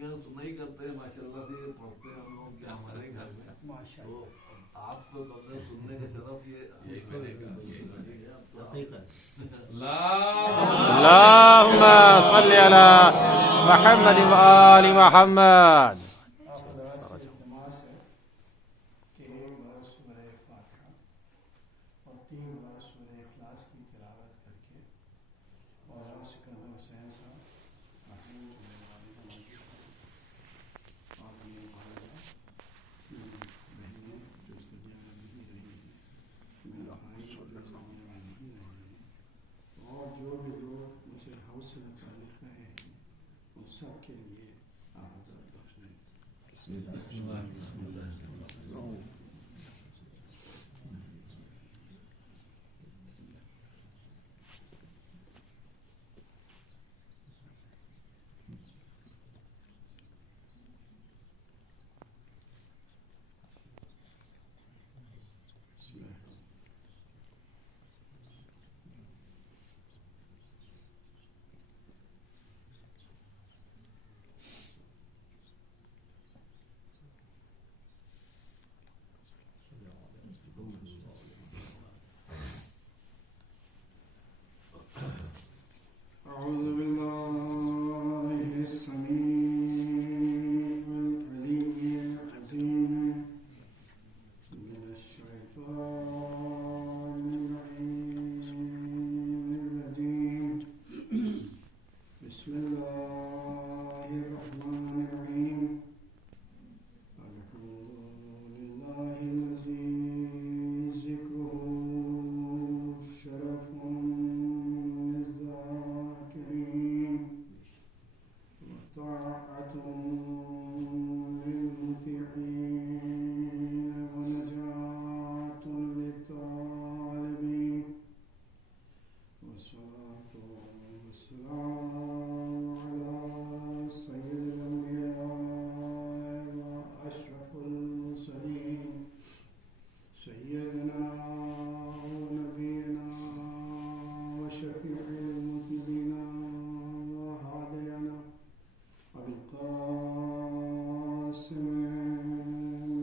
میں سنائی کرتے ہیں ماشاءاللہ سے، یہ پڑھتے ہیں ہم لوگ کہ ہمارے گھر میں، تو آپ کو کم سے کم سننے کا شرف یہ اللهم صل على محمد وآل محمد. اور جو بھی لوگ مجھے حوصلہ تعلق رہے ہیں ان سب کے لیے آزاد بخشنے. أعوذ بالله السميع العليم العظيم من الشيطان الرجيم. بسم الله الرحمن الرحيم. الحمد لله الذي ذكره شرف للذاكرين وطاعة للمطيعين ونجاة للطالبين. والصلاة والسلام على سيد الأنبياء وأشرف المرسلين سيدنا ونبينا وشفيع المذنبين وهادينا أبي القاسم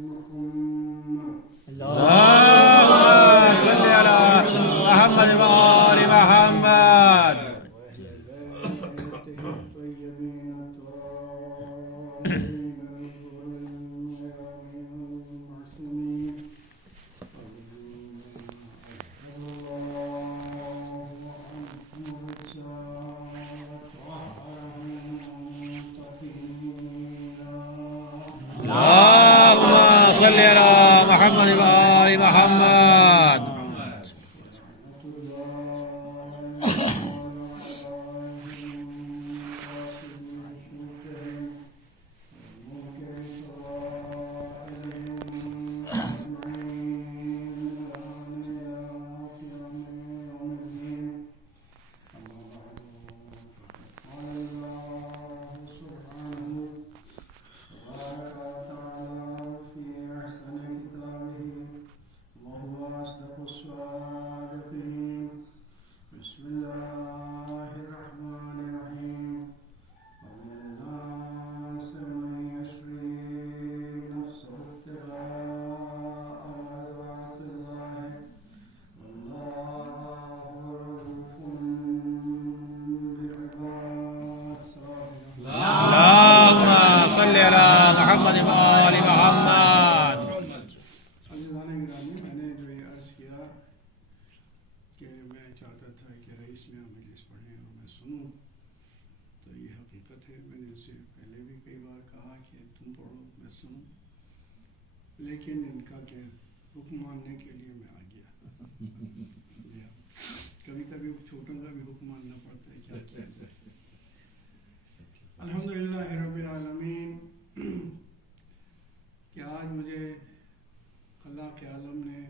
محمد. اللهم صل على محمد وآل محمد. بيته الطيبين الطاهرين المعصومين. اللهم عنهم رسالة طهرهم تطهيرا. اللهم صل على محمد وآل محمد. بسم الله الرحمن الرحيم. ومن الناس من يشري نفسه ابتغاء مرضات الله والله رؤوف بالعباد. اللهم صل على محمد وآل محمد. عزیزان گرامی، میں نے جو یہ عرض کیا کہ میں چاہتا تھا کہ رئیس میں مجلس پڑھیں اور میں سنوں، تو یہ حقیقت ہے. میں نے اسے پہلے بھی کئی بار کہا کہ تم پڑھو میں سنوں، لیکن ان کا کہ حکم ماننے کے لیے میں آ گیا. کبھی کبھی چھوٹوں کا بھی حکم ماننا پڑتا ہے، کیا کیا جائے. الحمدللہ رب العالمین کہ آج مجھے اللہ کے عالم نے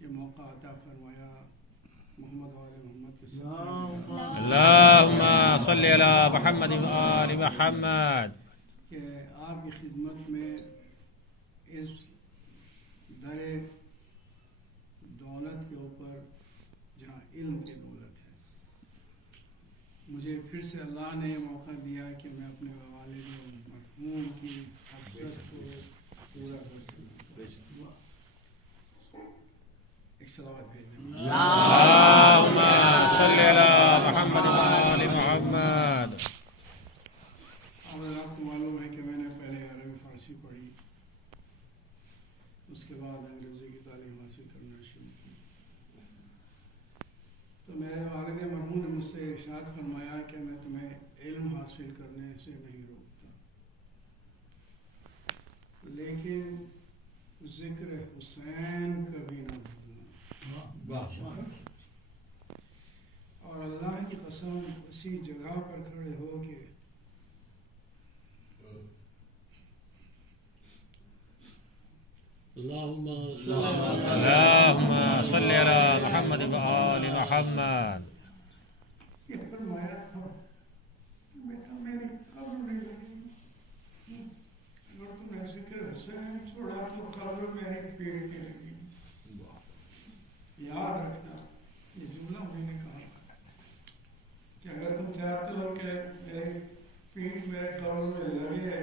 یہ موقع عطا فرمایا محمد وآل محمد کے ساتھ اللهم صل على محمد وآل محمد. کہ آپ کی خدمت میں اس در دولت کے اوپر جہاں علم کی دولت ہے، مجھے پھر سے اللہ نے یہ موقع دیا کہ میں اپنے والد و اور آپ کو معلوم ہے کہ میں نے پہلے عربی فارسی پڑھی، اس کے بعد انگریزی کی تعلیم حاصل کرنا شروع کی. تو میرے والد مرحوم نے مجھ سے ارشاد فرمایا کہ میں تمہیں علم حاصل کرنے سے نہیں روکتا، لیکن ذکر حسین کبھی نہ بھولنا. اور اللہ کی قسم اسی جگہ پر کھڑے ہو کے اللهم صل على محمد وآل محمد. یہ فرمایا تھا بیٹا میری قبر نہیں لگی، اگر تم نے ذکر حسین چھوڑا تو قبر میری پیڑ کے لگی. یاد رکھنا یہ جملہ میں نے کہا کہ اگر تم چاہتے ہو کہ میری پیڑ میرے قبر میں لگے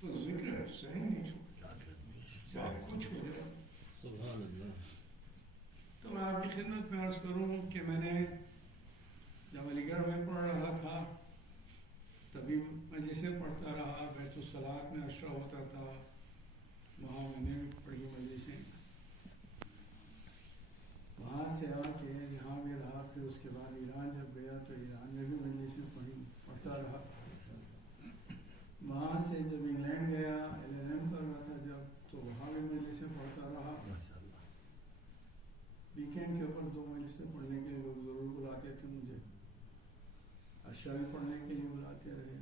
تو ذکر حسین نہیں چھوڑ، چاہے کچھ ہو جائے. سبحان اللہ. تو میں آپ کی خدمت میں عرض کروں کہ میں نے جب علی گڑھ میں پڑھ رہا تھا تبھی مجلسیں پڑھتا رہا، بیت الصلاۃ میں اشرا ہوتا تھا، وہاں میں نے پڑھی مجلسیں. وہاں سے آ کے یہاں بھی رہا، پھر اس کے بعد ایران جب گیا تو ایران میں بھی مجلسیں پڑھتا رہا. وہاں سے جب انگلینڈ گیا LLM کر رہا تھا جب، تو وہاں بھی مجلسیں پڑھتا رہا. ویکینڈ کے اوپر 2 مجلسیں پڑھنے کے لیے لوگ ضرور بلاتے تھے مجھے، اشعار پڑھنے کے لیے بلاتے رہے.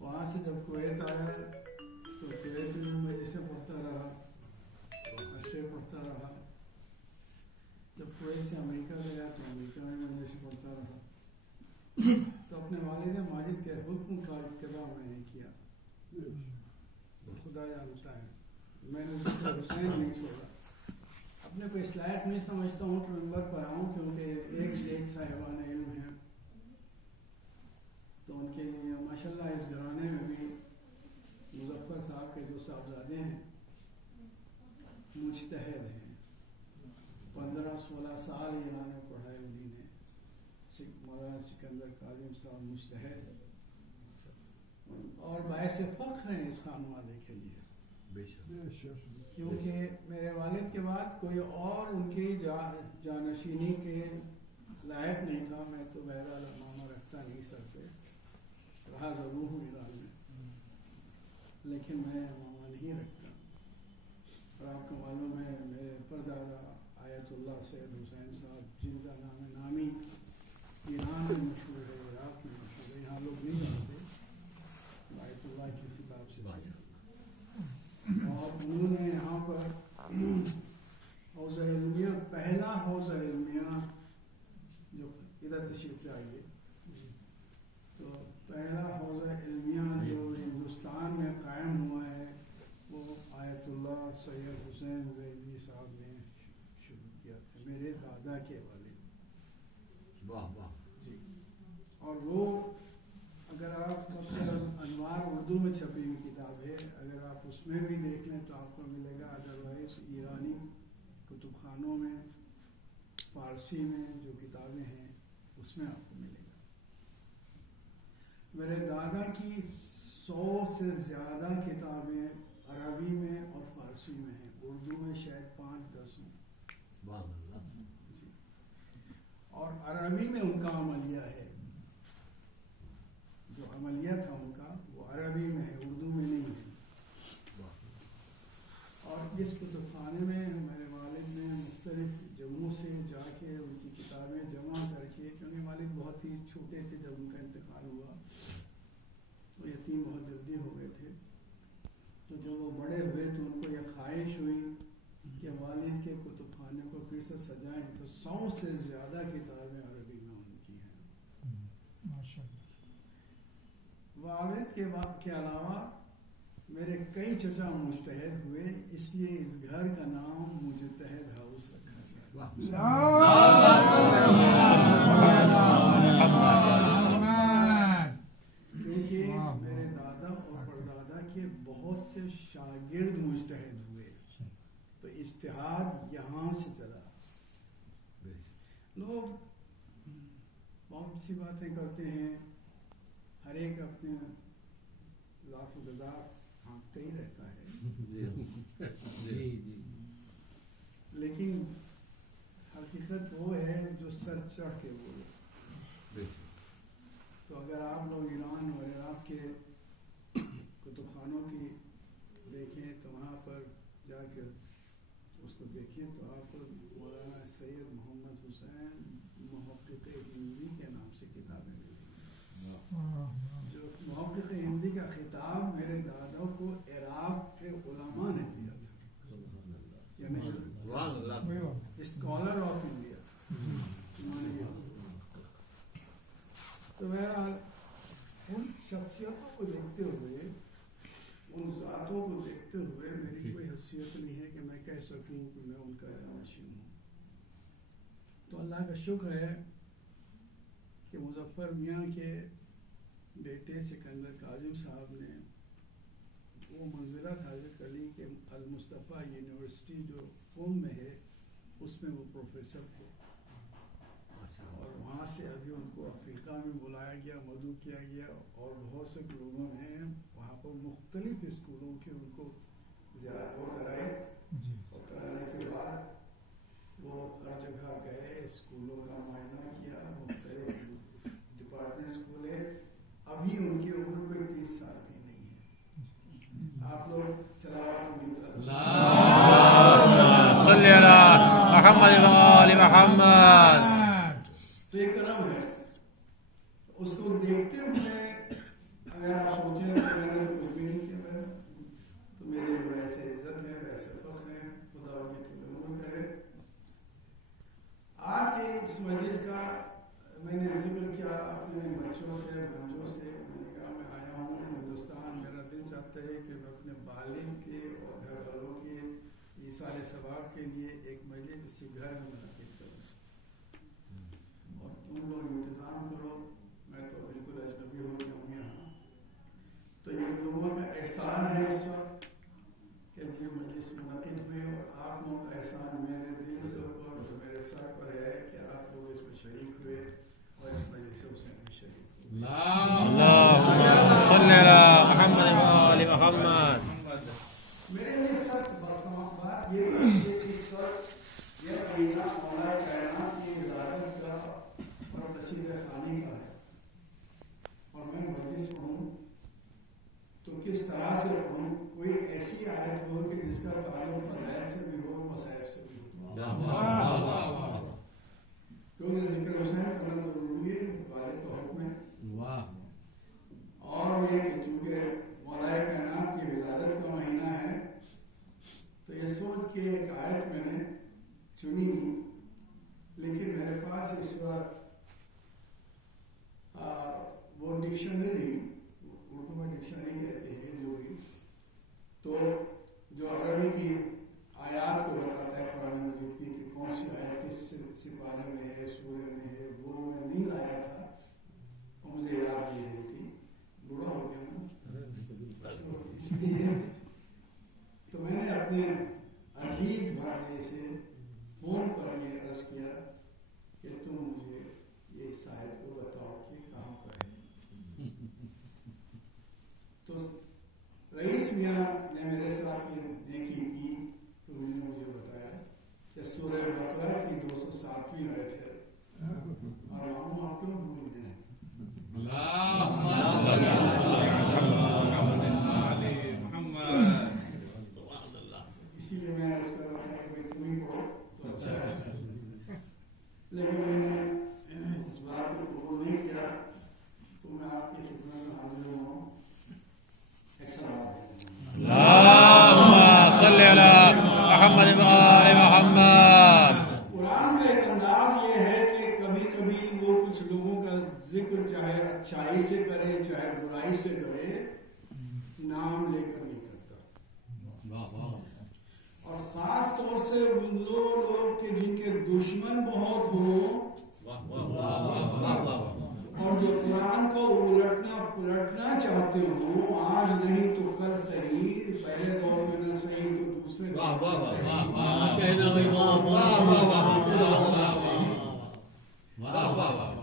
وہاں سے جب کویت آیا تو کویت میں مجلسیں پڑھتا رہا، اشعار پڑھتا رہا. جب کویت سے امریکہ گیا تو امریکہ میں مجلسیں پڑھتا رہا. تو اپنے والد ماجد کے حکم کا اتباع میں نے کیا، خدا جانتا ہے میں نے ذکر حسین نہیں چھوڑا. اپنے کو اس لائق نہیں سمجھتا ہوں کہ منبر پر آؤں، کیونکہ ایک سے ایک صاحبان علم ہیں، تو ان کے لیے ماشاءاللہ اس گھرانے میں بھی مظفر صاحب کے جو صاحبزادے ہیں مجتہد ہیں. 15-16 سال ایران میں پڑھائے انہی نے. مولانا سکندر کاظم صاحب مجتہد اور باعث فخر ہیں اس خانوادے کے لیے، کیونکہ میرے والد کے بعد کوئی اور ان کی جانشینی کے لائق نہیں تھا. میں تو بہرحال امامہ رکھتا نہیں سر پہ، رہا ضرور ہوں ایران میں، لیکن میں امامہ نہیں رکھتا. اور آپ کو معلوم ہے میرے پردادا آیت اللہ سید حسین صاحب، جن کا نام نامی ایران میں مشہور ہے، عراق میں مشہور ہے، یہاں لوگ نہیں جانتے. آیت اللہ کی کتاب سے اور انہوں نے یہاں پر حوضہ علمیہ، پہلا حوضہ علمیہ جو ادھر تشریف لائیے، تو پہلا حوضہ علمیہ جو ہندوستان میں قائم ہوا ہے وہ آیت اللہ سید حسین زیدی صاحب نے شروع کیا تھا، میرے دادا کے والد. واہ واہ جی. اور وہ اگر آپ انوار اردو میں چھپی ہوئی کتاب ہے، اگر آپ اس میں بھی دیکھ لیں تو آپ کو ملے گا. ادروائز ایرانی کتب خانوں میں فارسی میں جو کتابیں ہیں اس میں آپ کو ملے گا. میرے دادا کی 100 سے زیادہ کتابیں عربی میں اور فارسی میں ہیں، اردو میں شاید 5-10 ہیں. جی. اور عربی میں ان کا عملیہ ہے، جو عملیہ تھا ان کا وہ عربی میں ہے، اردو میں نہیں ہے. اور اس کتب خانے میں میرے والد نے مختلف جگہوں سے جا کے ان کی کتابیں جمع کر کے، کیونکہ والد بہت ہی چھوٹے تھے جب ان کا انتقال ہوا، تو یتیم بہت جلدی ہو گئے تھے. تو جب وہ بڑے ہوئے تو ان کو یہ خواہش ہوئی کہ والد کے کتب خانے کو پھر سے سجائیں، تو 100 سے زیادہ کتابیں عربی میں ان کی ہیں. والد کے علاوہ میرے کئی چچا مجتہد ہوئے، اس لیے اس گھر کا نام مجتہد ہاؤس رکھا گیا. کیونکہ میرے دادا اور پردادا کے بہت سے شاگرد مجتہد ہوئے، تو اجتہاد یہاں سے چلا. لوگ بہت سی باتیں کرتے ہیں اپنے لاف و گزار ہانکتے ہی رہتا ہے، لیکن حقیقت وہ ہے جو سر چڑھ کے بولے. تو اگر آپ لوگ ایران اور عراق کے کتب خانوں کی دیکھیں تو وہاں پر جا کر اس کو دیکھیں تو آپ کو مولانا سید محمد حسین محقق ہندی کے نام سے کتابیں ملتی ہیں. جو محقق ہندی کا خطاب میرے دادا کو عراق کے علماء نے دیا تھا، یعنی اسکالر آف انڈیا. تو بہرحال ان شخصیتوں کو دیکھتے ہوئے، ان ذاتوں کو دیکھتے ہوئے میری کوئی حیثیت نہیں ہے کہ میں کہہ سکوں کہ میں ان کا جانشین ہوں. تو اللہ کا شکر ہے کہ مظفر میاں کے بیٹے سکندر کاظم صاحب نے وہ منزلت حاصل کر لی کہ المصطفیٰ یونیورسٹی جو قم میں ہے اس میں وہ پروفیسر تھے، اور وہاں سے ابھی ان کو افریقہ میں بلایا گیا، مدعو کیا گیا، اور بہت سے لوگوں نے وہاں پر مختلف اسکولوں کے ان کو زیارت کرائی، اور کرانے کے بعد وہ ہر جگہ گئے، اسکولوں کا معائنہ کیا، مختلف ڈپارٹمنٹس کھولے. ابھی ان کی عمر کوئی 30 سال بھی نہیں ہے. آپ لوگ صلی اللہ محمد و آل محمد. کرم ہے. اس کو دیکھتے ہوئے اگر آپ سوچیں تو میں نے کچھ بھی نہیں کیا، تو میرے لیے ویسے عزت ہے، ویسے فخر ہے. خدا ان کی عمر کرے. آج کے اس مجلس کا میں نے ذکر کیا اپنے بچوں سے، بھانجوں سے. میں نے کہا میں آیا ہوں ہندوستان، میرا دل چاہتا ہے کہ میں اپنے بالغ کے اور گھر والوں کے ایصال ثواب کے لیے ایک مجلس کسی گھر میں منعقد کروں، اور تم لوگ انتظام کرو. میں تو بالکل اجنبی ہو گیا ہوں یہاں. تو ان لوگوں کا احسان ہے اس وقت کہ یہ مجلس منعقد ہوئے، اور آپ لوگوں کا احسان میرے دل کے اوپر اور میرے سر پر ہے کہ آپ لوگ اس میں شریک ہوئے اور اس مجلس حسین میں شریک ہوئے. اللہم صلی اللہ محمد و آل محمد. میرے لیے سخت بات یہ ہے کہ اس وقت یہ مہینہ مولا کائنات کی ولادت کا اور نصیب خوانی کا ہے، اور میں مجلس پڑھوں تو کس طرح سے پڑھوں؟ کوئی ایسی آیت ہو کہ جس کا تعلق فضائل سے بھی ہو، مصائب سے بھی ہو. کیونکہ ذکر حسین کرنا ضروری ہے، والد کا حکم ہے. اور یہ کہ چونکہ مولا کائنات کی ولادت کا مہینہ ہے تو یہ سوچ کے ایک آیت میں نے چنی، لیکن میرے پاس اس وقت وہ ڈکشنری، اردو میں ڈکشنری کہتے ہیں جو بھی، تو جو عربی کی آیات کو بتاتا ہے قرآن مجید کی کہ کون سی آیت کس سپارے میں ہے، سورہ میں ہے، وہ میں نہیں لایا تھا، وہ مجھے یاد نہیں رہی تھی. بڑا ہو گیا نا، اس لیے تو میں نے اپنے عزیز بھائی سے فون پر یہ عرض کیا کہ تم مجھے یہ شاید کو بتاؤ کہ کہاں پر ہے. تو رئیس میاں نے میرے ساتھ یہ نیکی کی تو انہوں نے مجھے بتایا کہ سورہ بقرہ کی 207ویں آیت ہے، اور ہم آپ کیوں بھول گئے؟ اسی لیے میں اس کا بتا کہ تم ہی پڑھو تو اچھا ہے. لیکن میں نے اس بات کو قبول نہیں کیا، تو میں آپ کی خدمت میں حاضر ہوں. ایک سلام. اللہم صلی اللہ محمد و آل محمد. قرآن کا ایک انداز یہ ہے کہ کبھی کبھی وہ کچھ لوگوں کا ذکر چاہے اچھائی سے کرے چاہے برائی سے کرے، نام لے کر نہیں کرتا. اور خاص طور سے ان لوگ کہ جن کے دشمن بہت ہوں اور جو قرآن کو الٹنا پلٹنا چاہتے ہوں، آج نہیں تو کل صحیح، پہلے دور میں نہ صحیح تو دوسرے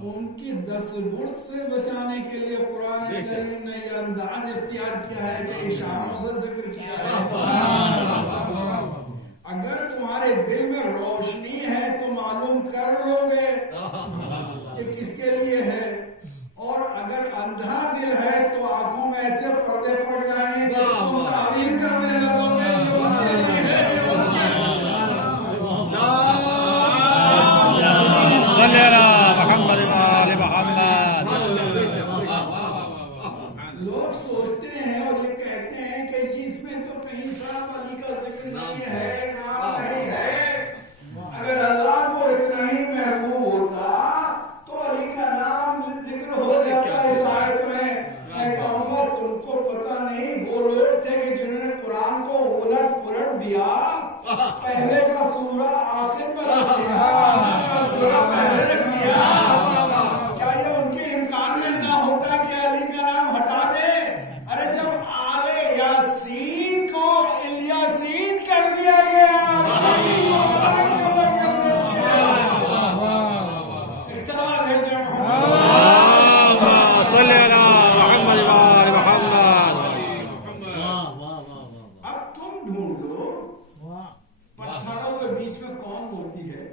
ان کی دست برد سے بچانے کے لیے قرآن کریم نے یہ انداز اختیار کیا ہے کہ اشاروں سے ذکر کیا ہے. اگر تمہارے دل میں روشنی ہے تو معلوم کر لو گے کہ کس کے لیے ہے، اور اگر اندھا دل ہے تو آنکھوں میں ایسے پردے پڑ جائیں گے کہ تم تعبیر کرنے لگو گے کہ وہ کے لیے ہے یا ان کے لیے. صلی اللہ محمد وآل محمد. لوگ سوچتے ہیں اور یہ کہتے ہیں کہ اس میں تو کہیں صاحب علی کا ذکر نہیں ہے، نام نہیں ہے. اگر اللہ کو اتنا ہی محبوب ہوتا تو علی کا نام ذکر ہو جاتا اس آیت میں. میں کہوں گا تم کو پتہ نہیں وہ لوگ تھے کہ جنہوں نے قرآن کو الٹ پلٹ دیا، پہلے کا سورہ آخر میں رکھ دیا، سورہ پہلے رکھ دیا. کیا یہ ان کے امکان میں نہ ہوتا کہ علی کا نام ہٹا دے؟ ارے جب آل یاسین کو الیاسین کر دیا گیا، صلی اللہ محمد وآل محمد. اب تم ڈھونڈ لو پتھروں کے بیچ میں کون موتی ہے.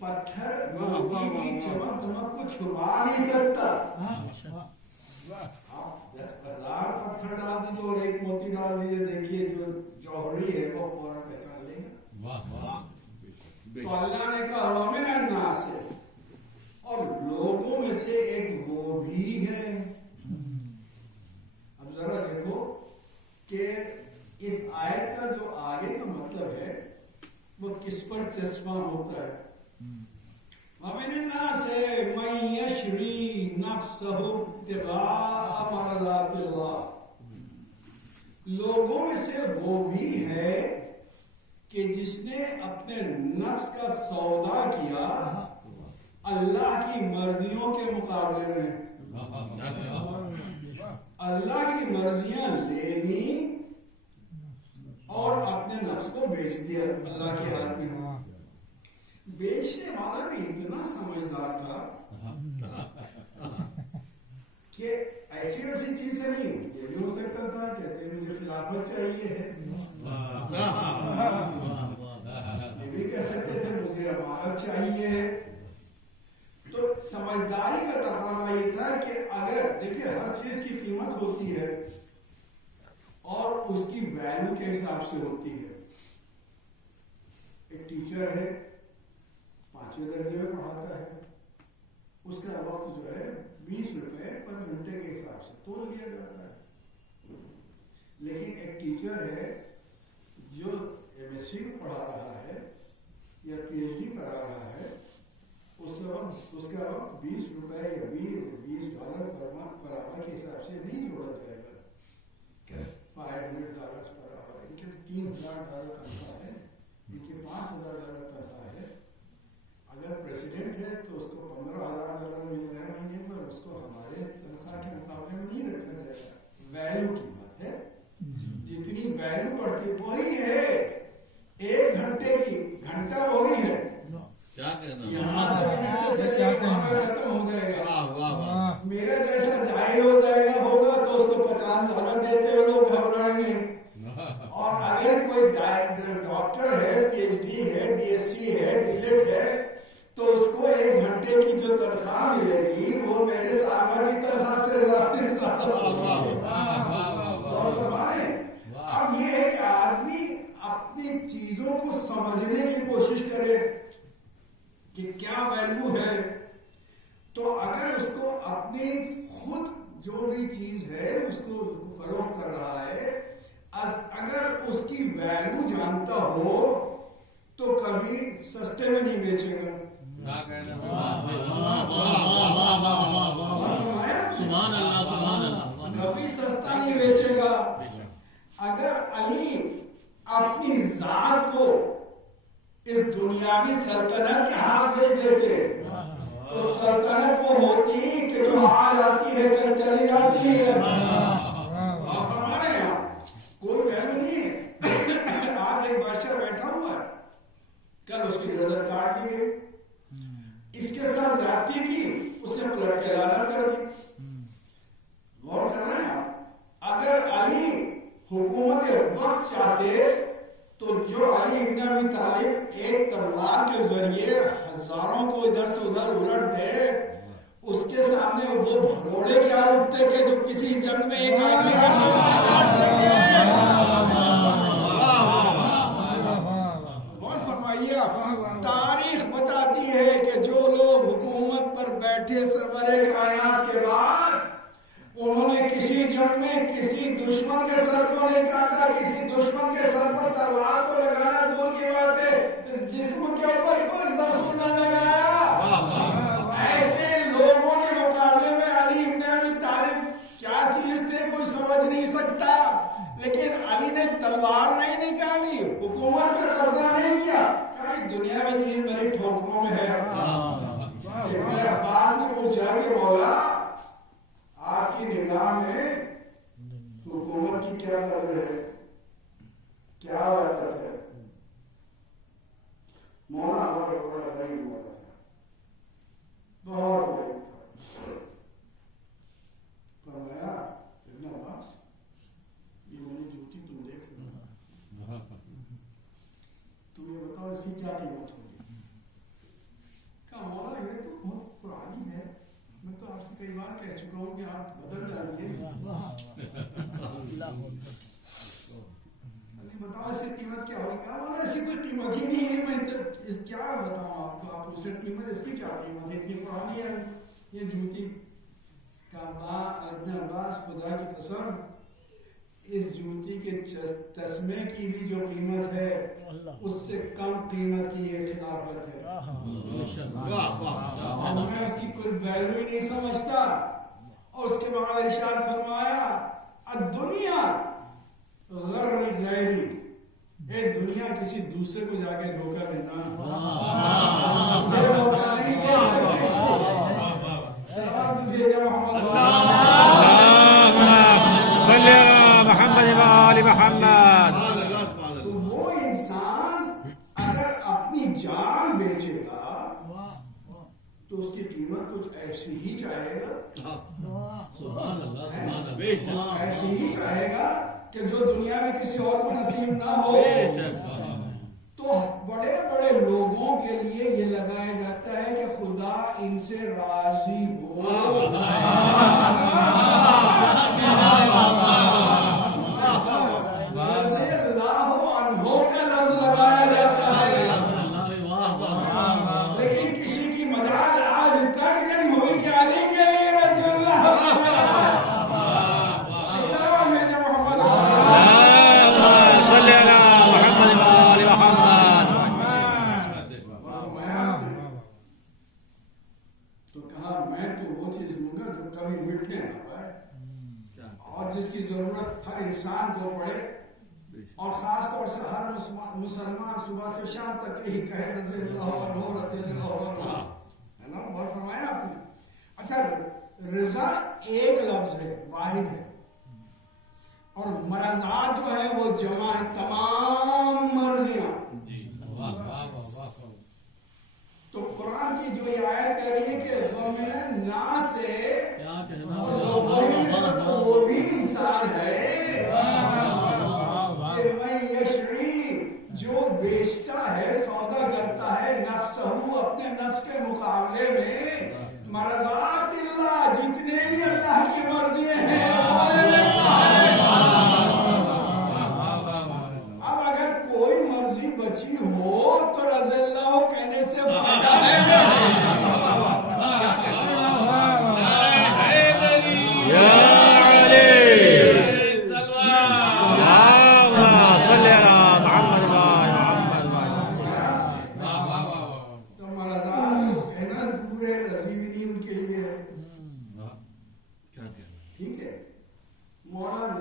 پتھر موتی کی چمک دمک کو چھپا نہیں سکتا. آپ 10,000 پتھر ڈال دیجیے اور ایک موتی ڈال دیجیے، دیکھیے جو جوہری ہے وہ فوراً پہچان لے گا. تو اللہ نے کہا وَمِنَ النَّاسِ، اور لوگوں میں سے ایک وہ بھی ہے. اب ذرا دیکھو کہ اس آیت کا جو آگے کا مطلب ہے وہ کس پر چشمہ ہوتا ہے. وَمِنَ النَّاسِ مَن يَشْرِي نَفْسَهُ ابْتِغَاءَ مَرْضَاتِ اللَّهِ. لوگوں میں سے وہ بھی ہے کہ جس نے اپنے نفس کا سودا کیا اللہ کی مرضیوں کے مقابلے میں. اللہ کی مرضیاں لے لی اور اپنے نفس کو بیچ دیا اللہ کے ہاتھ میں. بیچنے والا بھی اتنا سمجھدار تھا کہ ایسی ویسی چیز سے نہیں، یہ بھی ہو سکتا تھا کہتے مجھے خلافت چاہیے ہے، یہ بھی کہہ سکتے تھے مجھے امارت چاہیے ہے. تو سمجھداری کا تقاضا یہ تھا کہ اگر دیکھیں ہر چیز کی قیمت ہوتی ہے اور اس کی ویلیو کے حساب سے ہوتی ہے. ایک ٹیچر ہے 5ویں درجے میں پڑھاتا ہے، اس کا وقت جو ہے 20 روپے پر گھنٹے کے حساب سے تول لیا جاتا ہے. لیکن ایک ٹیچر ہے جو MSc کو پڑھا رہا ہے یا PhD کرا رہا ہے، اس کا وقت 20 روپے یا $20 پر آور کے حساب سے نہیں جوڑا جائے گا. $500 پر آور، ان کے $3,000 تنخواہ ہے، ان کے $5,000 تنخواہ ہے. اگر پریسیڈنٹ ہے تو اس کو $15,000 مل رہے مہینے پر، اس کو ہمارے تنخواہ کے مقابلے میں نہیں رکھا جائے گا. ویلیو کی بات ہے، جتنی ویلیو بڑھتی وہی ہے. 1 گھنٹے کی گھنٹہ وہی ہے، یہاں سے منٹ سے چلے گا وہاں پہ ختم ہو جائے گا. میرا جیسا جاہل ہو جائے گا ہوگا تو اس کو $50 دیتے ہوئے لوگ گھبرائیں گے. اور اگر کوئی ڈاکٹر ہے، PhD ہے، DSc ہے، DLED ہے، تو اس کو 1 گھنٹے کی جو تنخواہ ملے گی وہ میرے سال بھر کی تنخواہ سے زیادہ ہوگی. اب یہ ہے کہ آدمی اپنی چیزوں کو سمجھنے کی کوشش کرے کہ کیا ویلیو ہے. تو اگر اس کو اپنی خود جو بھی چیز ہے اس کو فروخت کر رہا ہے، اگر اس کی ویلیو جانتا ہو تو کبھی سستے میں نہیں بیچے گا. کبھی سستا نہیں بیچے گا. اگر علی اپنی ذات کو اس دنیاوی سلطنت کے ہاتھ بھیج دیتے تو سلطنت وہ ہوتی کہ جو آج آتی ہے کل چلی جاتی ہے. آپ فرما رہے ہیں کوئی ویلیو نہیں ہے. آج ایک بادشاہ بیٹھا ہوا ہے، کل اس کی گردن کاٹ دی گئی، اس کے ساتھ زیادتی کی اس نے پلٹ کے لعنت کر دی. غور کرنا ہے آپ. اگر علی حکومت وقت چاہتے تو جو علی ابن ابی طالب ایک تلوار کے ذریعے ہزاروں کو ادھر سے ادھر الٹ دے، اس کے سامنے وہ بھگوڑے کیا اٹھتے کہ جو کسی جنگ میں ایک آدمی کا سر کاٹ سکے. غور فرمائیے آپ. تاریخ بتاتی ہے کہ جو لوگ حکومت پر بیٹھے سرور کائنات کے بعد، انہوں نے کسی جنگ میں کسی دشمن کے سر کو نہیں کاٹا، کسی دشمن کے سر پر تلوار کو لگانا دور کی بات ہے، اس جسم کے اوپر کوئی زخم نہ لگایا. ایسے لوگوں کے مقابلے میں علی ابن ابی طالب کیا چیز تھے کوئی سمجھ نہیں سکتا. لیکن علی نے تلوار نہیں نکالی، حکومت پہ قبضہ نہیں کیا، کہا دنیا میں چیز میری ٹھوکروں میں ہے. ابن عباس نے پوچھا کہ مولا آپ کی نگاہ میں حکومت کی کیا قدر ہے، کیا برکت ہے؟ مولا بہت بڑا غریب ہوا تھا، بہت غریب تھا. فرمایا ابن عباس یہ میری جوتی تم دیکھ لو، تم یہ بتاؤ اس کی کیا قیمت ہوگی. کہا مولا یہ تو بہت پرانی ہے، میں تو آپ سے کئی بار کہہ چکا ہوں کہ آپ بدل ڈالیے. بتاؤ اس کی قیمت کیا ہوگی. کہا مولا ایسی کوئی قیمت ہی نہیں ہے، میں اس کیا بتاؤں آپ کو، آپ اسے قیمت، اس کی کیا قیمت ہے، اتنی پرانی ہے یہ جوتی. کہا ابن عباس خدا کی قسم اس جوتی کے تسمے کی بھی جو قیمت ہے اس سے کم قیمت کی یہ خلافت ہے. میں اس کی کوئی ویلیو ہی نہیں سمجھتا. اور اس کے بعد ارشاد فرمایا الدنیا غر غیری، ایک دنیا کسی دوسرے کو جا کے دھوکہ دینا. تو وہ انسان اگر اپنی جان بیچے گا تو اس کی قیمت کچھ ایسی ہی چاہے گا، ایسی ہی چاہے گا کہ جو دنیا میں کسی اور کو نصیب نہ ہو. تو بڑے بڑے لوگوں کے لیے یہ لگایا جاتا ہے کہ خدا ان سے راضی ہو. رضی اللہ عنہ کا لفظ لگایا جاتا ہے، لیکن کسی کی مجال آج تک نہیں ہوئی کہ علی کے لیے رضی اللہ اور جس کی ضرورت ہر انسان کو پڑے، اور خاص طور سے ہر مسلمان صبح سے شام تک یہی کہے رضی اللہ عنہ رضی اللہ عنہ، ہے نا؟ بہت فرمایا آپ نے. اچھا رضا ایک لفظ ہے، واحد ہے، اور مرضات جو ہے وہ جمع ہے، تمام مرضیاں. تو قرآن کی جو یہ آیت کہہ رہی ہے کہ وَمِنَ النَّاسِ وہ بھی انسان ہے کہ میں یشری جو بیچتا ہے، سودا کرتا ہے، نفسہ اپنے نفس کے مقابلے میں مرضات اللہ، جتنے بھی اللہ کی مرضیاں ہیں وہ لے لیتا ہے. اب اگر کوئی مرضی بچی ہو تو رضی اللہ کہنے سے فائدہ ہے.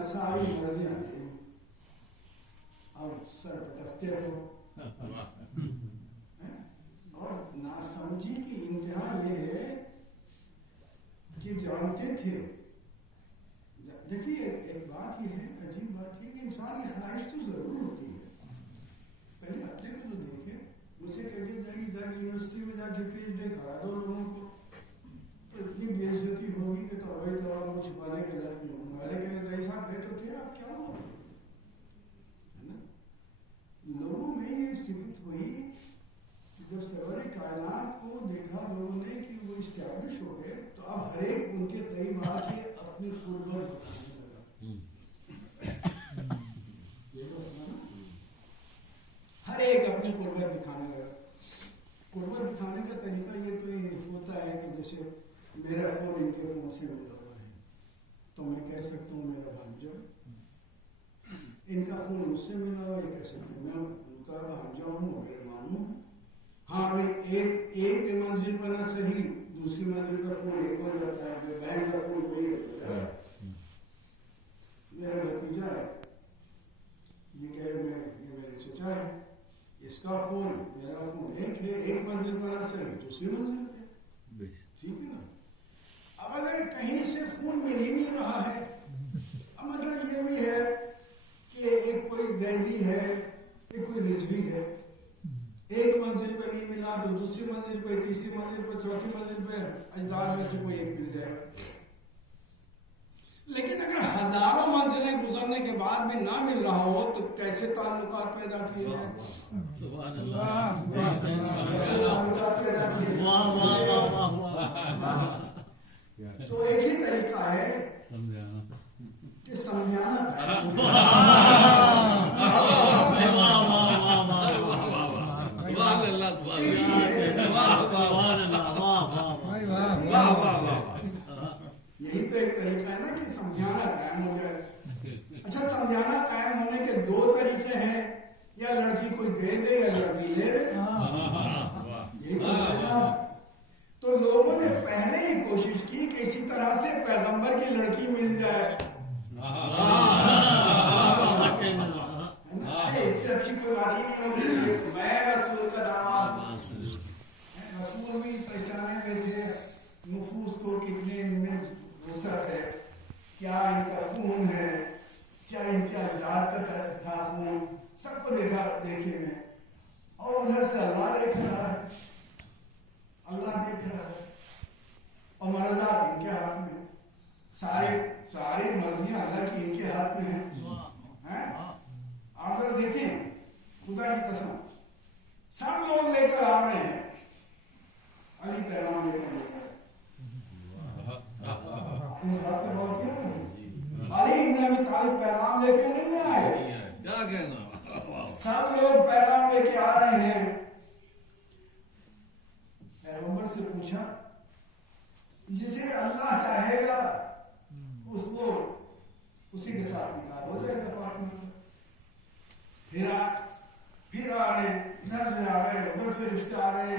ساری مرضیاں ہیں اور سر پٹکتے ہو. اور ناسمجھی کی انتہا یہ ہے کہ جانتے تھے. دیکھیے ایک بات یہ ہے، عجیب بات یہ کہ انسان کی خواہش تو ضرور ہوتی ہے. پہلے اپنے کو تو دیکھے، مجھ سے کہتے جائے گی یونیورسٹی میں جا کے PhD کرا دو لوگوں کو، کی بے عزتی ہوگی کہ تو وہی تو وہ چھپانے کے لگ ہوں. میں نے کہا زئی صاحب گئے تو تھے آپ, کیا ہو ہے نا. لوگوں میں یہ صفت ہوئی جب سرور کائنات کو دیکھا لوگوں نے کہ وہ اسٹیبلش ہو گئے تو اب ہر ایک ان کے قریب آ کے اپنی قربت بتانے لگا. ہر ایک اپنی قربت دکھانے لگا. قربت دکھانے کا طریقہ یہ تو یہ ہوتا ہے کہ جیسے میرا فون ان کے فون سے ملا ہوا ہے تو میں کہہ سکتا ہوں میرا بھانجا, ان کا فون مجھ سے ملا ہوا, یہ کہہ سکتے ہیں میں ان کا بھانجا ہوں, میرے ماموں. ہاں بھائی ایک منزل پر نہ صحیح, دوسری منزل پر فون ایک ہو جاتا ہے, بہن کا فون وہی ہوتا ہے, میرا بھتیجا ہے, یہ کہہ رہے یہ میرے چچا ہے, اس کا فون میرا فون ایک ہے, ایک منزل پر نہ صحیح دوسری منزل پہ, ٹھیک ہے نا. اب اگر کہیں سے خون مل ہی نہیں رہا ہے, اب مطلب یہ بھی ہے کہ ایک کوئی زیدی ہے, ایک کوئی رضوی ہے, ایک منزل پہ نہیں ملا تو دوسری منزل پہ, تیسری منزل پہ, چوتھی منزل پہ اجداد میں سے کوئی ایک مل جائے گا. لیکن اگر ہزاروں منزلیں گزرنے کے بعد بھی نہ مل رہا ہو تو کیسے تعلقات پیدا کیے ہیں. تو ایک ہی طریقہ ہے کہ سمجھانا تھا. یہی تو ایک طریقہ ہے نا کہ سمجھانا قائم ہو جائے. اچھا سمجھانا قائم ہونے کے دو طریقے ہیں, یا لڑکی کوئی دے دے یا لڑکی لے لے. یہی تو لوگوں نے پہلے ہی کوشش کی کہ اسی طرح سے پیغمبر کی لڑکی مل جائے. اس سے اچھی کوئی بات ہی نہیں ہوگی. میں رسول کا داماد, رسول بھی پہچانے میں تھے نفوس کو کتنے ان میں وسعت ہے, کیا ان کا خون ہے, کیا ان کے اجداد کا تھا خون, سب کو دیکھا دیکھے میں. اور ادھر سے اللہ دیکھ رہا ہے, اللہ دیکھ رہا ہے, اور مرضات ان کے ہاتھ میں, ساری مرضیاں اللہ کی ان کے ہاتھ میں ہیں. آپ اگر دیکھیں خدا کی قسم سب لوگ لے کر آ رہے ہیں, علی پیغام لے کر علی بن ابی طالب پیغام لے کے نہیں آئے, سب لوگ پیغام لے کے آ رہے ہیں. پیغمبر سے پوچھا جسے اللہ چاہے گا اس کو اسی کے ساتھ نکاح ہو جائے گا فاطمہ کا. پھر آ رہے, ادھر سے آ رہے, ادھر سے رشتے آ رہے,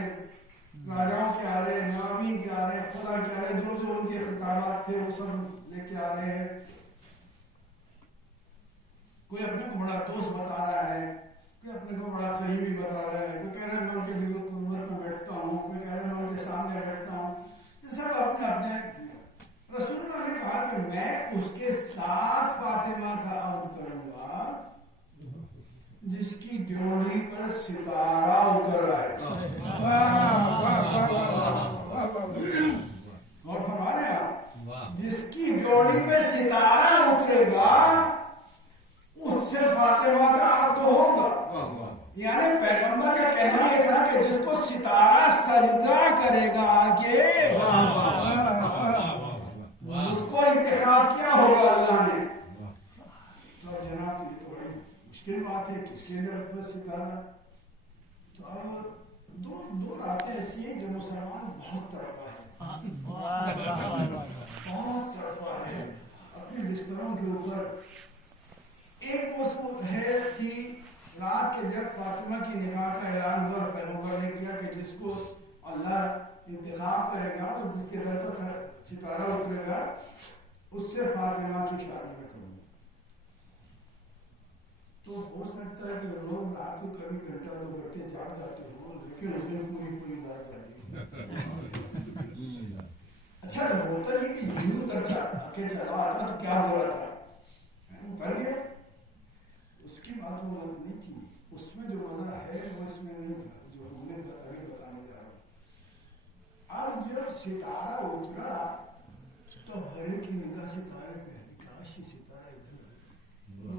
راجاؤں کے آ رہے, نوابین کے آ رہے, خدا کے آ رہے, جو جو ان کے خطابات تھے وہ سب لے کے آ رہے ہیں. کوئی اپنے کو بڑا دوست بتا رہا ہے, کوئی اپنے کو بڑا قریبی بتا رہا ہے, کوئی کہہ رہا ہے میں ان کے بالکل قربت میں بیٹھتا ہوں, کوئی کہہ رہا ہے میں ان کے سامنے بیٹھتا ہوں. یہ سب اپنے اپنے. رسول اللہ نے کہا کہ میں اس کے ساتھ فاطمہ کا عہد کروں گا جس کی ڈیوڑی پر ستارہ اتر آئے. اور ہمارے آپ جس کی ڈیوڑی پہ ستارہ اترے گا اس سے فاطمہ کا عقد ہوگا. یعنی پیغمبر کا کہنا یہ تھا کہ جس کو ستارہ سجدہ کرے گا آگے اس کو انتخاب کیا ہوگا اللہ نے. تو جناب یہ تو بڑی مشکل بات ہے, کس کے اندر ستارہ. تو اب دو راتیں ایسی ہیں جو مسلمان بہت تڑپا ہے, بہت تڑپا ہے اپنے بستروں کے اوپر. ایک وہ ہے تھی رات کے جب فاطمہ کی نکاح کا اعلان ہوا, پیغمبر نے کیا کہ جس کو اللہ انتخاب کرے گا اور جس کے در پر ستارہ اترے گا اس سے فاطمہ کی شادی میں کروں گا. تو ہو سکتا ہے کہ لوگ رات کو کبھی گھنٹہ 2 گھنٹے جاگ جاتے ہوں, لیکن اس دن پوری رات جاگی. اچھا ہوتا یہ کہ یوں کرتا آگے چلا آتا تو کیا برا تھا, اتر گیا. اس کی بات وہ نہیں تھی, اس میں جو مزہ ہے وہ اس میں نہیں تھا جو ہم نے ابھی بتانے جا رہا ہوں. اب جب ستارہ اترا تو ہر ایک کی نگاہ ستارے پہ ہے، کاش یہ ستارہ ادھر ہے،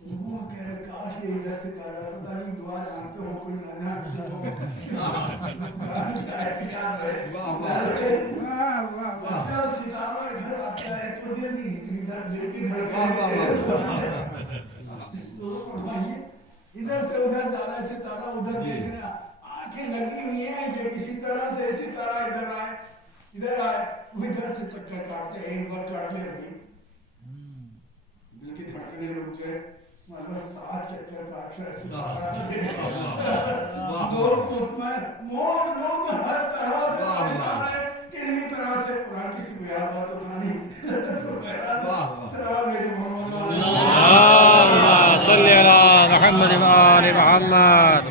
وہ کہہ رہے کاش یہ ادھر ستارہ، پتہ نہیں دعا جانتے ہو کوئی نہ جانتے ہو، احتیاط رہے، جب ستارہ ادھر آتا ہے تو دل کی دھڑکنیں ادھر سے ادھر جا رہا ہے ستارہ، ادھر دیکھ رہا، آنکھیں لگی ہوئی ہیں کہ کسی طرح سے ستارہ ادھر آئے، وہ ادھر سے چکر کاٹتے، ایک بار کاٹ لے ابھی دل کی دھڑکنیں رک جائے، مطلب 7 چکر کاٹ رہا ہے ستارہ، لوگ مطمئن، لوگ ہر طرح سے پریشان ہے، کسی طرح سے قرآن کسی کو یاد بات اتنا نہیں، سلام علیکم محمد صلی اللہ محمد وآل محمد.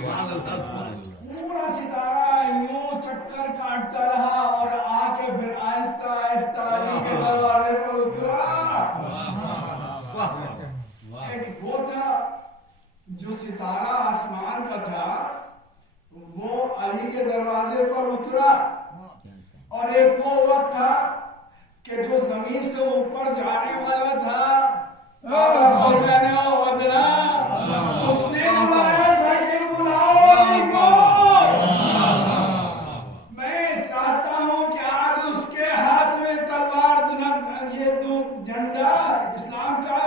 پورا ستارہ یوں چکر کاٹتا رہا اور آ کے پھر آہستہ آہستہ علی کے دروازے پر اترا. ایک وہ تھا جو ستارہ آسمان کا تھا، وہ علی کے دروازے پر اترا، اور ایک وہ وقت تھا کہ جو زمین سے اوپر جانے والا تھا، حسین ودنا، اس نے بلایا تھا کہ بلاؤ علی کو. میں چاہتا ہوں کہ آج اس کے ہاتھ میں تلوار، یہ تو جھنڈا اسلام کا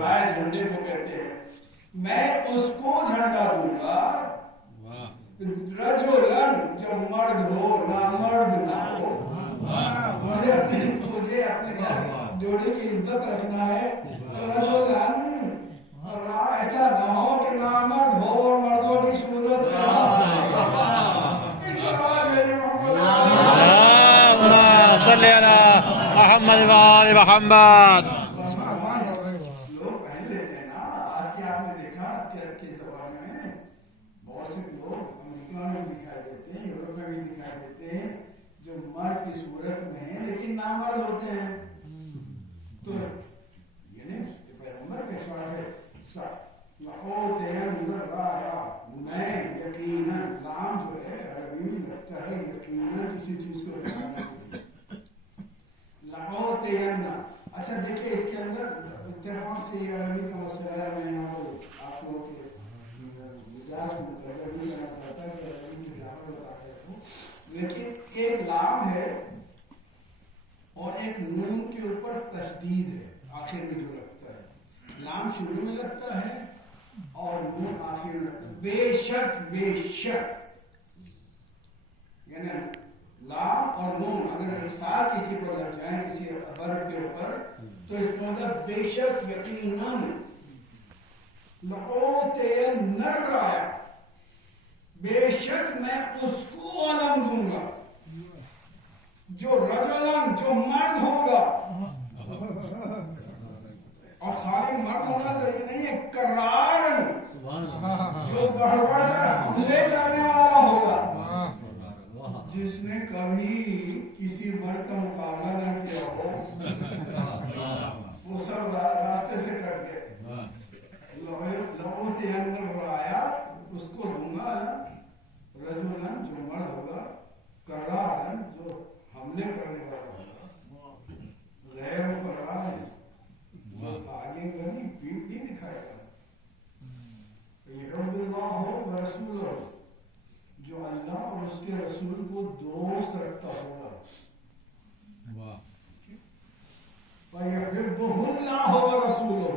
رائے جھنڈے کو کہتے ہیں، میں اس کو جھنڈا دوں گا، رجولن جو مرد ہو نامرد نہ ہو. مجھے اپنے جوڑے کی عزت رکھنا ہے، رجولن ایسا نہ ہو کہ نامرد ہو اور مردوں کی صورت صلی اللہ محمد وآل محمد. لوگ پہن لیتے ہیں نا، آج کے آپ نے دیکھا کے زمانے میں بہت سے لوگ امریکہ میں دکھائی دیتے ہیں، یورپ میں بھی دکھائی دیتے ہیں، جو مرد کی صورت میں ہیں لیکن نامرد ہوتے ہیں. تو یعنی پیغمبر کے اشارہ ہے، میں یقیناً، لام جو ہے عربی میں لگتا ہے یقیناً کسی چیز کو دکھانا. اچھا دیکھیں اس کے اندر اتفاق سے یہ عربی کا مسئلہ ہے، میں یہاں پر آپ لوگوں کے مزاج کو گڑبڑ نہیں کرنا چاہتا کہ عربی میں گرامر بتا رہا ہوں، لیکن ایک لام ہے اور ایک نون کے اوپر تشدید ہے آخر میں جو لگتا ہے. لام شروع میں لگتا ہے اور نون آخر میں لگتا ہے. بے شک، بے شک، یعنی لام اور نون اگر ایک ساتھ کسی پر لگ جائیں کسی برف کے اوپر تو اس کا مطلب بے شک، یقیناً، بے شک میں اس کو علم دوں گا جو رجلن، جو مرد ہوگا، اور خالی مرد ہونا ضروری نہیں ہے، کرارن، جو بڑھ بڑھ کر حملے کرنے والا ہوگا، جس نے کبھی کسی مرد کا مقابلہ نہ کیا ہو، وہ سب راستے سے کٹ گئے. اس کو دوں گا رجولن، جو مرد ہوگا، کرارن، جو حملے کرنے والا ہوگا، غیر فرار، جو آگے گلی پیٹ نہیں دکھائے گا، یحب اللہ و رسولہ، جو اللہ اور اس کے رسول کو دوست رکھتا ہوگا، وَيُحِبُّهُ اللَّهُ وَرَسُولُهُ.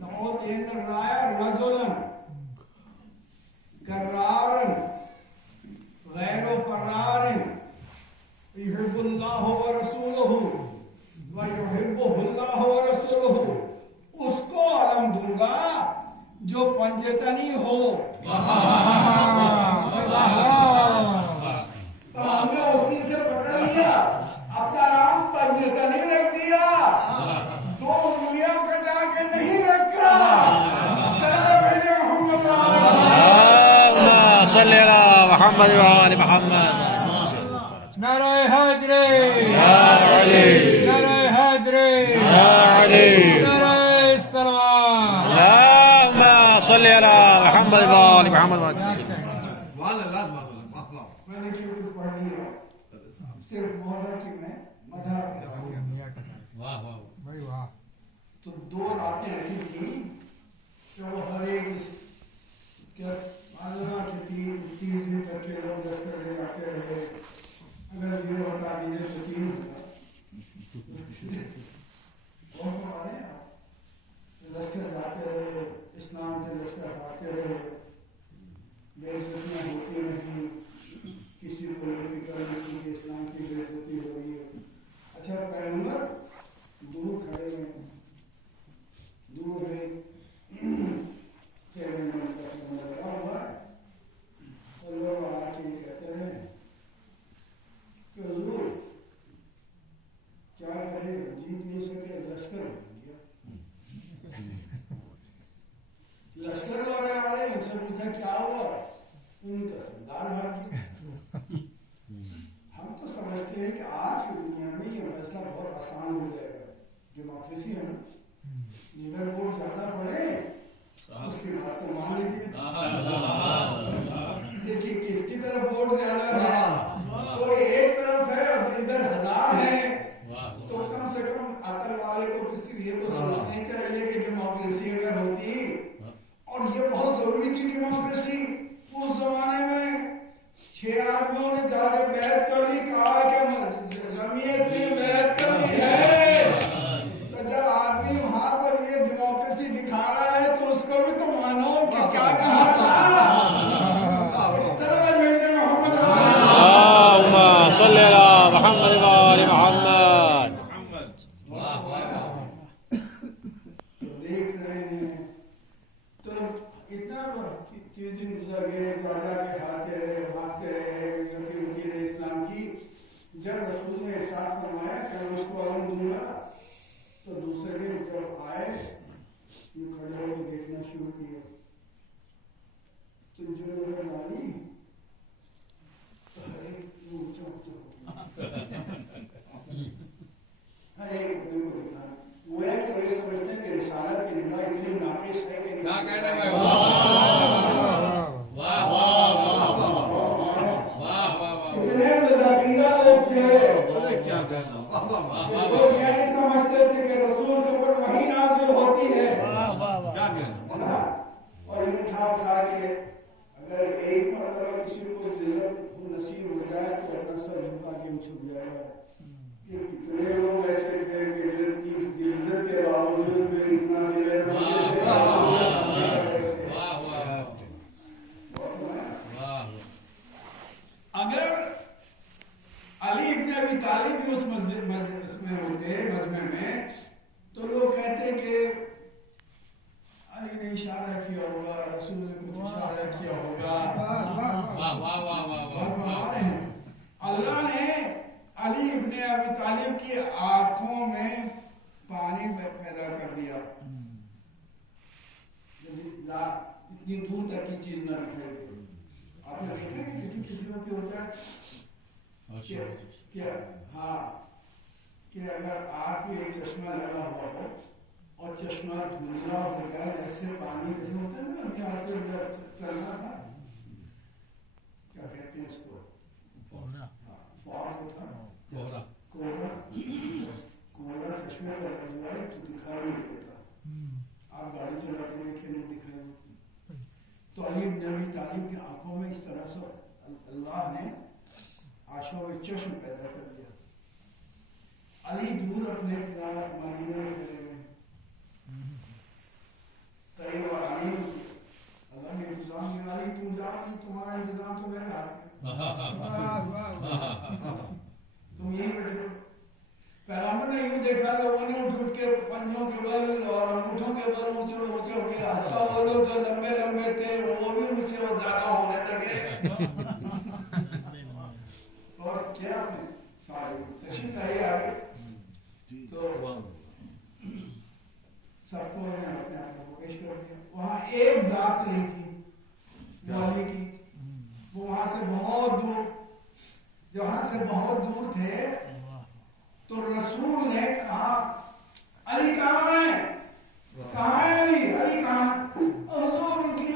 نعوت ان رایا رجلا کرارا غیر فرار يحب اللہ ورسولہ ويحبه اللہ ورسولہ. اس کو علم دوں گا جو پنجتنی ہو. ہم نے اس دن سے پکڑ لیا، اپنا نام پنجتنی رکھ دیا، 2 انگلیاں کٹا کے نہیں رکھا. سلام علیکم محمد صلی اللہ محمد وآل محمد. نعرہ حیدری یا علی، نعرہ حیدری یا علی، نعرہ السلام. اللہم صلی اللہ محمد. محمد میں دیکھیے کچھ پڑھ نہیں رہا ہوں، صرف محلہ کی میں مدح تو 2 راتیں ایسی تھیں کہ وہ ہر ایک کیا معلومہ کہ 30 دن تک کے لوگ لشکر لے جاتے رہے، اگر یہ بتا دیجیے تو 3 ہوگا لشکر جاتے رہے، اسلام کے لشکر آتے رہے، بے عزتیاں ہوتی نہیں، کسی کو یہ فکر نہیں کہ اسلام کی بے عزتی ہو رہی ہے۔ اچھا پیغمبر دور کھڑے ہیں، دور ہے لگا ہوا ہے، اور لوگ آ کے کہتے ہیں کہ حضور کیا کرے، جیت نہیں سکے، لشکر بن گیا، لشکر لوٹے والے ان سے پوچھا کیا ہوا، ان کا سردار بھاگ گیا۔ ہم تو سمجھتے ہیں کہ آج کی دنیا میں یہ فیصلہ بہت آسان ہو جائے گا، ڈیموکریسی ہے نا، جدھر ووٹ زیادہ پڑے اس کی بات تو مان لیجیے۔ دیکھیے کس کی طرف ووٹ زیادہ ہے، کوئی ایک طرف ہے اور ادھر 1000 ہے، تو کم سے کم عقل والے کو کسی یہ تو سوچنا ہی چاہیے کہ ڈیموکریسی اگر ہوتی، اور یہ بہت ضروری تھی ڈیموکریسی اس زمانے میں، 6 آدمیوں نے جا کے بیعت کر لی، کہا کہ جمعیت نے بیعت کر لی ہے، تو جب آدمی وہاں پر یہ ڈیموکریسی دکھا رہا ہے تو اس کو بھی تو مانو کہ کیا کہا تھا۔ سلام بھیجے محمد اللہم صلی علی محمد وآل محمد۔ تو دیکھ رہے ہیں تو اتنا 30 دن گزر گئے، جا کے کھاتے رہے، بھاگتے رہے، جبکہ ہوتی رہے اسلام کی۔ جب رسول نے ارشاد فرمایا کہ میں اس کو علم دوں گا، تو دوسرے دن جب آئے یہ کھڑے ہو کے دیکھنا شروع کیا، تو جو نظر ڈالی تو ہر ایک اونچا اونچا ہو گیا، ہر ایک کو دکھا، گویا کہ وہ یہ سمجھتے ہیں کہ رسالت کی نگاہ اتنی ناقص ہے کہ اتنے بدعقیدہ لوگ تھے، لوگ یہ نہیں سمجھتے تھے کہ رسول کے اوپر وحی نازل ہوتی ہے، اور انہیں اٹھا کے اگر ایک مرتبہ کسی کو ذلت نصیب ہو جائے تو اپنا سر جھکا کے چھپ جائے گا۔ کہ کتنے لوگ ایسے تھے کہ جن کی ذلت کے باوجود بھی اتنا اگر علی ابن ابی طالب بھی اس میں ہوتے مجمع میں تو لوگ کہتے کہ علی نے اشارہ کیا ہوگا، رسول نے کچھ اشارہ کیا ہوگا۔ اللہ نے علی ابن ابی طالب کی آنکھوں میں پانی پیدا کر دیا، اتنی دور تک کی چیز نہ دکھائی دے۔ آپ نے دیکھا کہ کسی قسم کی ہوتا ہے کہ اگر آپ کو ایک چشمہ لگا ہوا ہو اور چشمہ دھندلا ہو جائے، جیسے پانی جیسے ہوتا ہے نا، ہم آج کل چلنا تھا کیا کہتے ہیں اس کو، کوہرا چشمے پر لگ جائے تو دکھائی نہیں دیتا، آپ گاڑی چلا کے دیکھیں نہیں دکھائی دیتی۔ تو علی بن ابی طالب کی آنکھوں میں اس طرح سے اللہ نے آشو چشم پیدا کر دیا۔ علی دور اپنے مدینے میں چلے گئے، قریب اور علی اللہ نے انتظام کیا، علی تم جاؤ نہیں، تمہارا انتظام تو میرے ہاتھ میں، تم یہی بیٹھے۔ پیغمبر نے یوں دیکھا، لوگوں نے اٹھ کے پنجوں کے بل اور انگوٹھوں کے بل اونچے اونچے ہو کے، حتیٰ وہ لوگ جو لمبے لمبے تھے وہ بھی اونچے اور زیادہ ہونے لگے۔ اور کیا سارے تشریف لائے آگے تو سب کو اپنے آپ کو پیش کر دیا۔ وہاں ایک ذات نہیں تھی علی کی، وہ وہاں سے بہت دور، جہاں سے بہت دور تھے، تو رسول نے کہا علی کہاں ہے، کہاں ہے علی، علی کہاں؟ حضور ان کی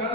10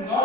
9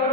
10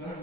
10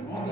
9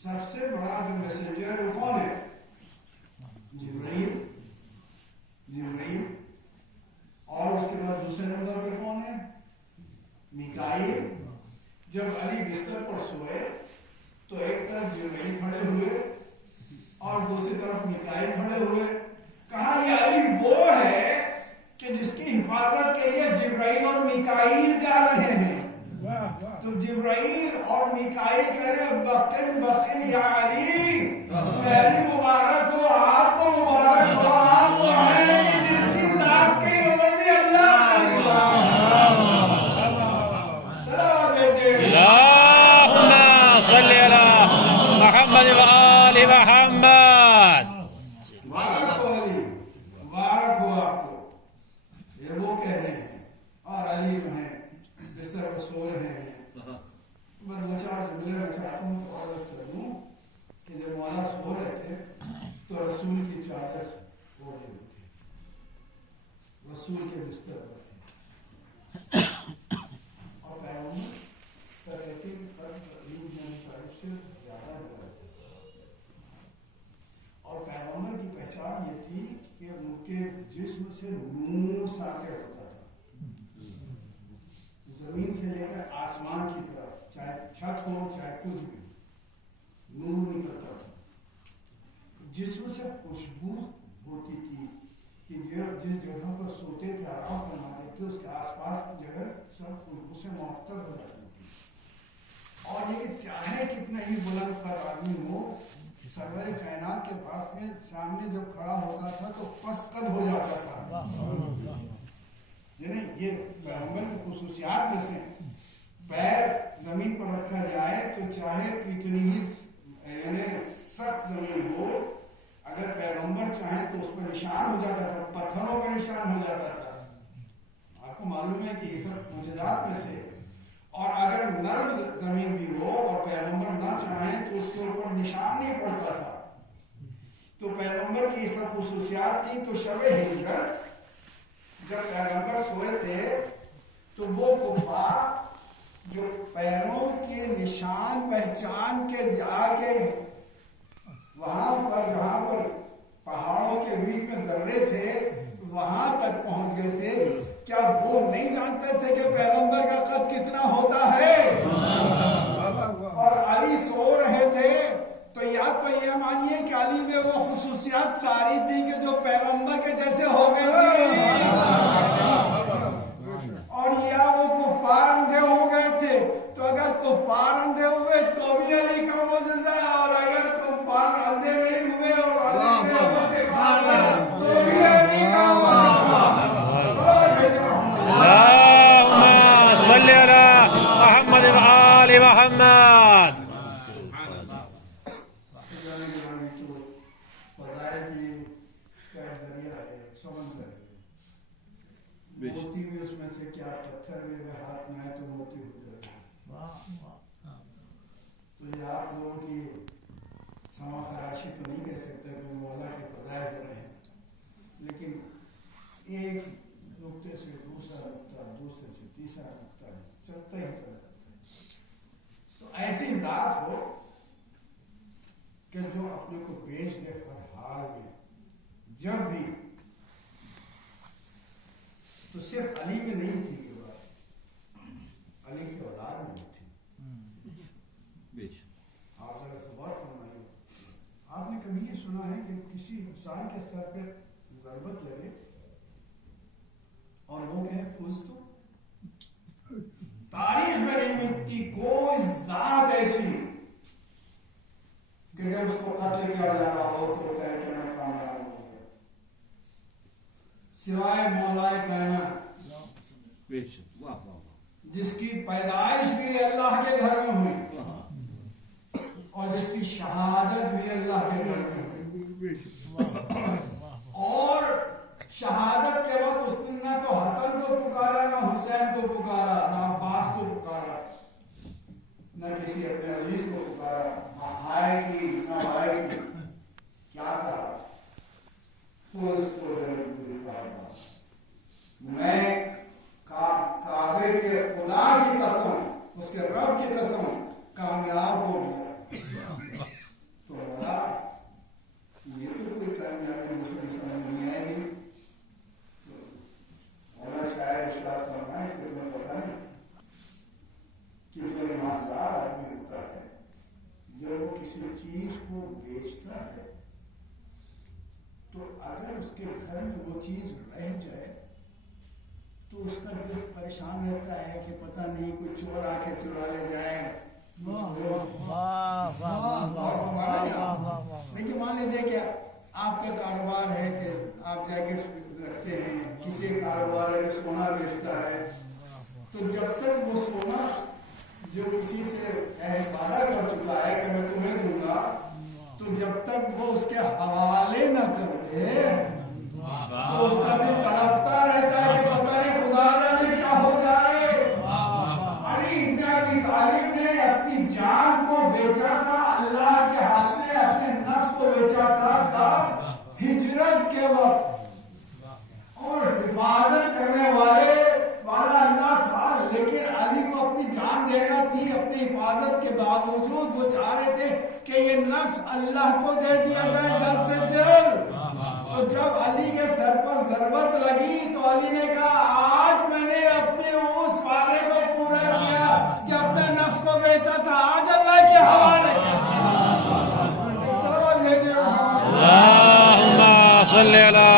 سب سے بڑا جو میسنجر وہ کون ہے؟ جبرائیل. اور اس کے بعد دوسرے نمبر پہ کون ہے؟ میکائیل. جب علی بستر پر سوئے تو ایک طرف جبرائیل کھڑے ہوئے اور دوسری طرف میکائیل کھڑے ہوئے. کہا یہ علی وہ ہے کہ جس کی حفاظت کے لیے جبرائیل اور میکائیل جا رہے ہیں. تو جبرائیل اور میکائیل کہہ رہے بختن یا علی، علی مبارک ہو آپ کو، مبارک ہو آپ کو ہیں کہ جس کی ذات کی مرضی اللہ اللہم صلی علی محمد و آل محمد. مبارک ہو علی، مبارک ہو آپ کو، یہ وہ کہہ رہے ہیں. اور علی جو ہیں بستر پر سو رہے ہیں. میں دو چار جملے میں چاہتا ہوں تو عرض کر دوں کہ جب مولا سو رہے تھے تو رسول کی چادر اوڑھے ہوئے تھے، رسول کے بستر پر تھے. اور پیغمبر سے زیادہ ہو رہے تھے. اور پیغمبر کی پہچان یہ تھی کہ ان کے جسم سے نور ساطع ہوتا تھا، زمین سے لے کر آسمان کی طرف، چاہے چھت ہو چاہے کچھ بھی، نور نکلتا تھا. جسم سے خوشبو ہوتی تھی کہ جس جگہ پر سوتے تھے آرام فرماتے تھے اس کے آس پاس کی جگہ سب خوشبو سے معطر ہو جاتی تھی. اور یہ کہ چاہے کتنا ہی بلند پر آدمی ہو، سرور کائنات کے پاس میں سامنے جب کھڑا ہوتا تھا تو پست قد ہو جاتا تھا. یعنی یہ پیغمبر کی خصوصیات میں سے پیر زمین پر رکھا جائے تو چاہے کتنی ہی یعنی سخت زمین ہو، اگر پیغمبر چاہیں تو اس پر نشان ہو جاتا تھا، پتھروں پر نشان ہو جاتا تھا. آپ کو معلوم ہے کہ یہ سب معجزات میں سے. اور اگر نرم زمین بھی ہو اور پیغمبر نہ چاہیں تو اس کے اوپر نشان نہیں پڑتا تھا. تو پیغمبر کی یہ سب خصوصیات تھی. تو شب ہجرت جب پیغمبر سوئے تھے تو وہ کفار جو پیروں کے نشان پہچان کے جا کے وہاں پر جہاں پر پہاڑوں کے بیچ میں درے تھے وہاں تک پہنچ گئے تھے، کیا وہ نہیں جانتے تھے کہ پیغمبر کا قد کتنا ہوتا ہے؟ اور علی سو رہے تھے تو یا تو یہ مانیے کہ علی میں وہ خصوصیات ساری تھی کہ جو پیغمبر کے جیسے ہو گئی تھی، اور یا وہ کفار اندھے ہو گئے تھے. تو اگر کفار اندھے ہوئے تو بھی علی کا معجزہ ہے، اور اگر کفار اندھے نہیں ہوئے اور علی نے تو بھی علی کا معجزہ. اللہم صلی علی محمد و آل محمد. موتی بھی اس میں سے کیا، پتھر بھی اگر ہاتھ میں آئے تو موتی ہو جائے گا. تو یہ آپ لوگوں کی سما خراشی تو نہیں کہہ سکتے کہ مولا کے فضائل ہو رہے ہیں، لیکن ایک نقطے سے دوسرا نقطہ، دوسرے سے تیسرا نقطہ چلتا ہی چلا جاتا ہے. تو ایسی ذات ہو کہ جو اپنے کو بیچ دے ہر حال میں، جب بھی. تو صرف علی میں نہیں تھی یہ بات، علی کی اولاد میں بھی تھی. آپ ذرا سے غور فرمائیے. آپ نے کبھی یہ سنا ہے کہ کسی انسان کے سر پہ ضربت لگے اور وہ کہے فوز؟ تو تاریخ میں نہیں ملتی کوئی ذات ایسی کہ جب اس کو قتل کیا جا رہا ہو تو کہے کہ میں کامیاب ہو گیا، سوائے مولا کائنات جس کی پیدائش بھی اللہ کے گھر میں ہوئی اور جس کی شہادت بھی اللہ کے گھر میں ہوئی. اور شہادت کے وقت اس نے نہ تو حسن کو پکارا، نہ حسین کو پکارا، نہ عباس کو پکارا، نہ کسی اپنے عزیز کو پکارا، نہ بھائی کی نہ بھائی کی. کیا کہا؟ میں کعبے کے خدا کی قسم، اس کے رب کی قسم کامیاب ہو گیا. گھر میں وہ چیز رہ جائے تو اس کا دل پریشان رہتا ہے کہ پتہ نہیں کوئی چور آ کے چرا لے جائے. لیکن مان لیجیے کہ آپ کا کاروبار ہے کہ آپ جیکٹ رکھتے ہیں, کسی کا کاروبار ہے کہ سونا بیچتا ہے, تو جب تک وہ سونا جو کسی سے وعدہ کر چکا ہے کہ میں تمہیں دوں گا, تو جب تک وہ اس کے حوالے نہ کر دے تو اس کا دل تڑپتا رہتا ہے کہ پتہ نہیں خدا جانے کیا ہو جائے. علی ابن ابی طالب نے اپنی جان کو بیچا تھا, اللہ کے ہاتھ میں اپنے نفس کو بیچا تھا ہجرت کے وقت, اور حفاظت کرنے والا اللہ تھا, لیکن علی کو اپنی جان دینا تھی. اپنی حفاظت کے باوجود وہ چاہ رہے تھے کہ یہ نفس اللہ کو دے دیا جائے جلد سے جلد. تو جب علی کے سر پر ضربت لگی تو علی نے کہا آج میں نے اپنے اس وعدے کو پورا کیا کہ اپنے نفس کو بیچا تھا, آج اللہ کے حوالے کر دیا. سلام بھیجے اللہم صلی علی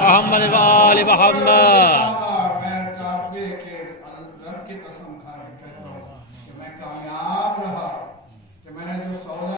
محمد و آل محمد. میں چاہتے کہ رب کی قسم کھا کے کہتا ہوں کہ میں کامیاب رہا کہ میں نے جو سودا